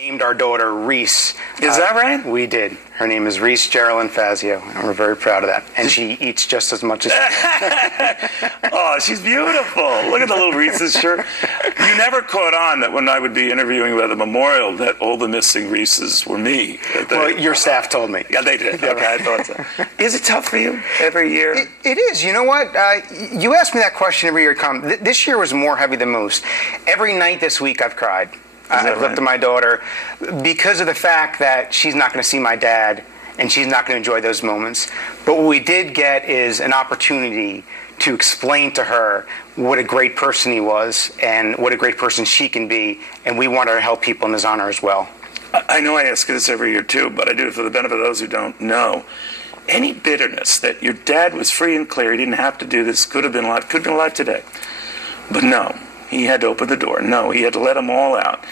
Named our daughter Reese. Is that right? We did. Her name is Reese Geraldine Fazio, and we're very proud of that. And she eats just as much as Oh, she's beautiful. Look at the little Reese's shirt. You never caught on that when I would be interviewing about the memorial that all the missing Reese's were me. Well, your staff told me. Yeah, they did. Okay, I thought so. Is it tough for you every year? It is. You know what? You ask me that question every year. This year was more heavy than most. Every night this week I've cried. I've looked at my daughter because of the fact that she's not going to see my dad and she's not going to enjoy those moments. But what we did get is an opportunity to explain to her what a great person he was and what a great person she can be, and we want her to help people in his honor as well. I know I ask this every year too, but I do it for the benefit of those who don't know. Any bitterness that your dad was free and clear, he didn't have to do this, could have been alive today. But no, he had to open the door. No, he had to let them all out.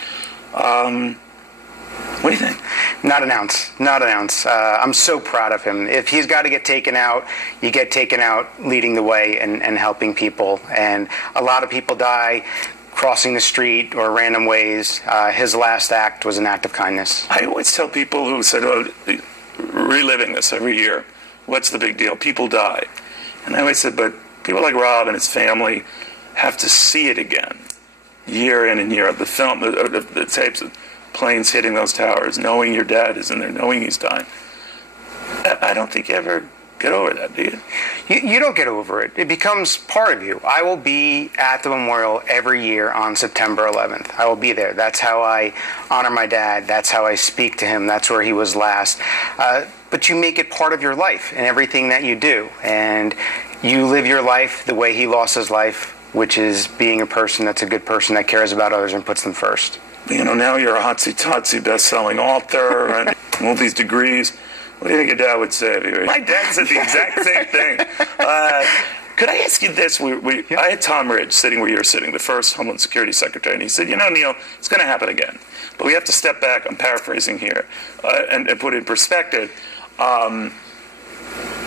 What do you think? Not an ounce. Not an ounce. I'm so proud of him. If he's got to get taken out, you get taken out leading the way and helping people. And a lot of people die crossing the street or random ways. His last act was an act of kindness. I always tell people who said, oh, reliving this every year, what's the big deal? People die. And I always said, but people like Rob and his family have to see it again, year in and year out. The film, the tapes of planes hitting those towers, knowing your dad is in there, knowing he's dying. I don't think you ever get over that, do you? You don't get over it. It becomes part of you. I will be at the memorial every year on September 11th. I will be there. That's how I honor my dad. That's how I speak to him. That's where he was last. But you make it part of your life and everything that you do. And you live your life the way he lost his life, which is being a person that's a good person that cares about others and puts them first. You know, now you're a hotsy-totsy best-selling author and all these degrees. What do you think your dad would say if you were? My dad said the exact same thing. Could I ask you this? I had Tom Ridge sitting where you're sitting, the first Homeland Security Secretary, and he said, you know, Neil, it's going to happen again. But we have to step back, I'm paraphrasing here, and put it in perspective.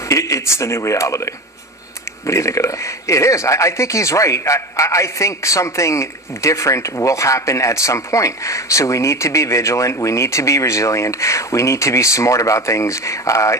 It's the new reality. What do you think of that? It is. I think he's right. I think something different will happen at some point. So we need to be vigilant. We need to be resilient. We need to be smart about things.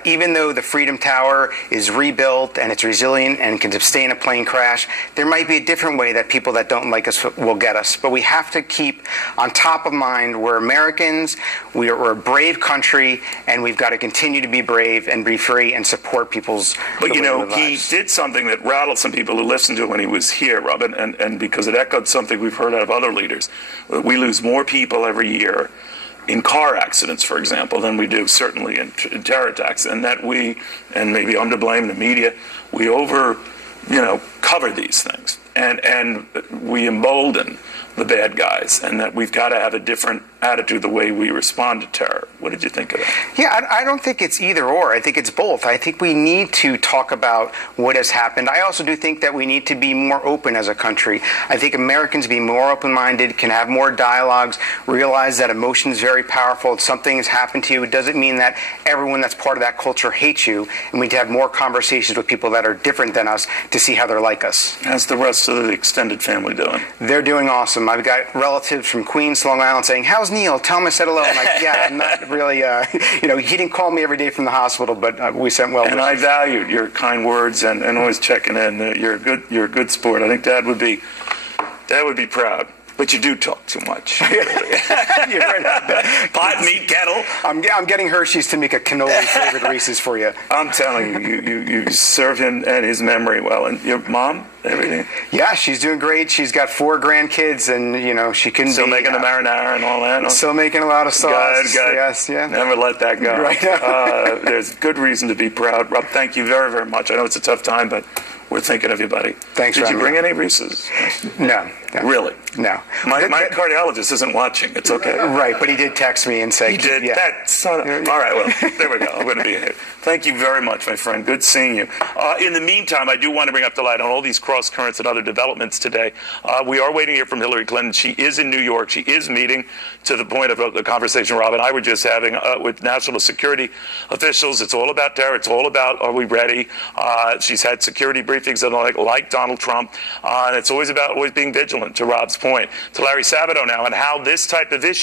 Even though the Freedom Tower is rebuilt and it's resilient and can sustain a plane crash, there might be a different way that people that don't like us will get us. But we have to keep on top of mind we're Americans, we're a brave country, and we've got to continue to be brave and be free and support people's But you know, he did something that rattled some people who listened to it when he was here, Robin, and because it echoed something we've heard out of other leaders. We lose more people every year in car accidents, for example, than we do certainly in terror attacks, and that and maybe I'm to blame, the media, we cover these things, and we embolden the bad guys, and that we've got to have a different attitude the way we respond to terror. What did you think of that? Yeah, I don't think it's either or. I think it's both. I think we need to talk about what has happened. I also do think that we need to be more open as a country. I think Americans be more open-minded, can have more dialogues, realize that emotion is very powerful. If something has happened to you, it doesn't mean that everyone that's part of that culture hates you, and we need to have more conversations with people that are different than us to see how they're like us. How's the rest of the extended family doing? They're doing awesome. I've got relatives from Queens, Long Island saying, "How's Neil? Tell him I said hello." I'm like, yeah, I'm not really, he didn't call me every day from the hospital, but we sent well wishes. And I valued your kind words and always checking in. You're a good sport. I think Dad would be proud. But you do talk too much. Pot, meat, kettle. I'm getting Hershey's to make a cannoli-flavored Reese's for you. I'm telling you serve him and his memory well. And your mom, everything? Yeah, she's doing great. She's got 4 grandkids, and, she couldn't still making the marinara and all that? Still making a lot of sauce. Good. Yes, yeah. Never let that go. Right. There's good reason to be proud. Rob, thank you very, very much. I know it's a tough time, but we're thinking of you, buddy. Thanks, Did you bring any Reese's? No. Really? No. My cardiologist isn't watching. It's okay. Right, but he did text me and say... He did? Yeah. All right, well, there we go. I'm going to be here. Thank you very much, my friend. Good seeing you. In the meantime, I do want to bring up the light on all these cross currents and other developments today. We are waiting here from Hillary Clinton. She is in New York. She is meeting, to the point of the conversation Rob and I were just having with national security officials. It's all about terror. It's all about, are we ready? She's had security briefings and like Donald Trump. And it's always about being vigilant, to Rob's point. To Larry Sabato now, and how this type of issue